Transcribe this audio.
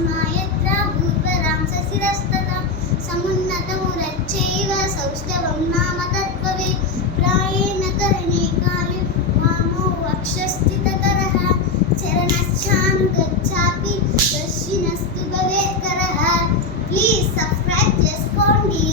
समायत्र भूर्वरां सशिरस्तथा समुन्नतमुरच्चैव सौष्ठवं नाम तत्त्ववे प्रायेण करणे काले वामो वक्षस्थितकरः చరణశ్చానుగచ్చాపి దర్శినస్తు భవేత్కరః. ప్లీజ్ సబ్స్క్రైబ్ చేసుకోండి.